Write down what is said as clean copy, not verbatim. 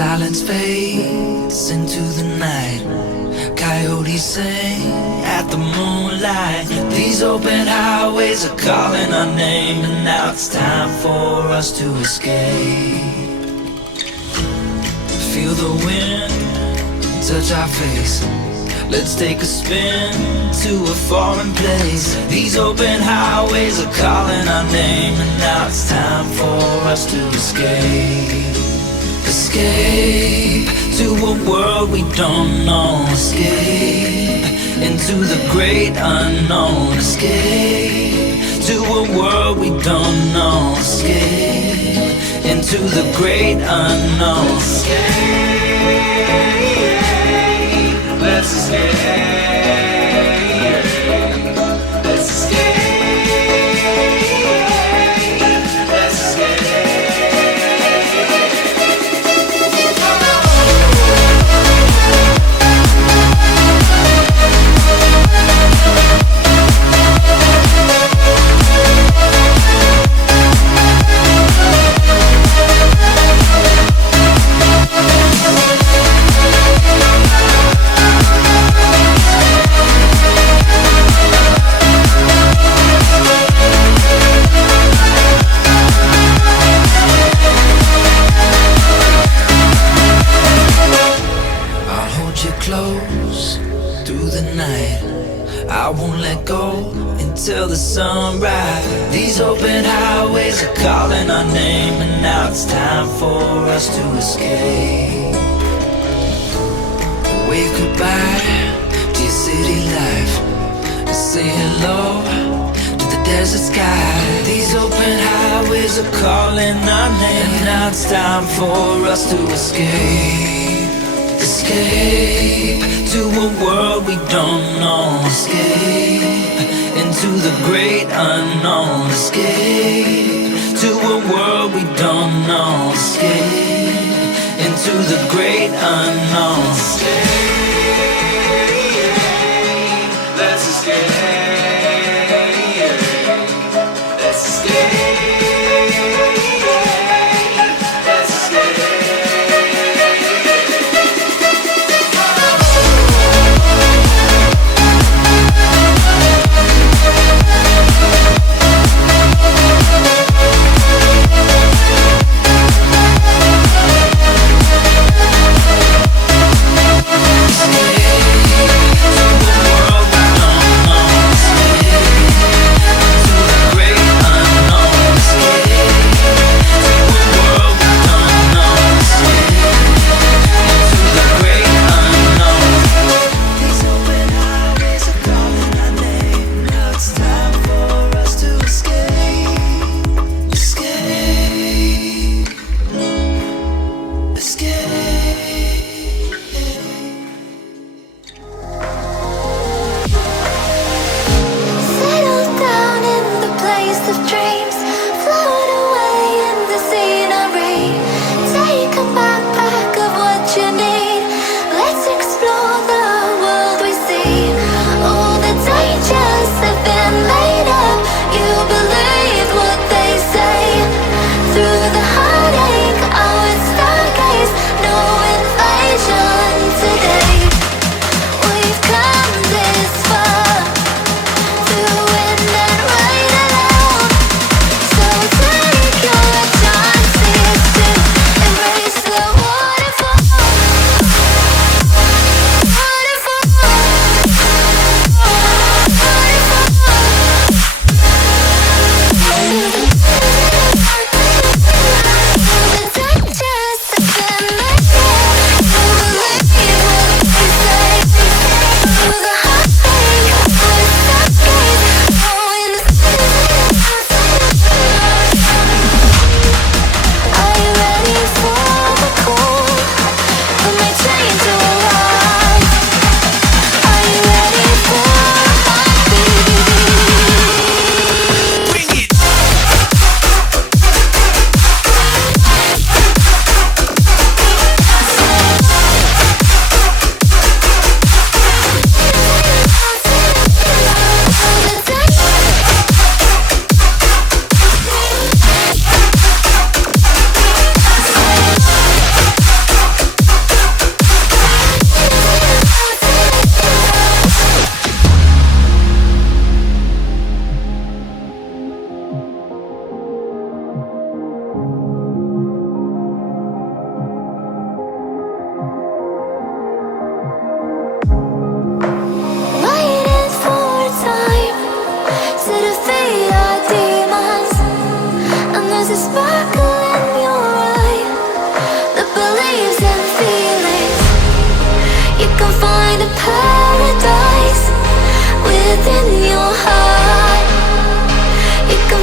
Silence fades into the night. Coyotes sing at the moonlight. These open highways are calling our name, and now it's time for us to escape. Feel the wind touch our face. Let's take a spin to a foreign place. These open highways are calling our name, and now it's time for us to escape. Escape to a world we don't know. Escape into the great unknown. Escape to a world we don't know. Escape into the great unknown. Escape, let's escape. Let's escape. Till the sunrise. These open highways are calling our name, and now it's time for us to escape. Wave goodbye to your city life, and say hello to the desert sky. These open highways are calling our name, and now it's time for us to escape. Escape to a world we don't know. Escape into the great unknown. Escape to a world we don't know. Escape into the great unknown. Escape, let's escape. Let's escape. paradise within your heart. You can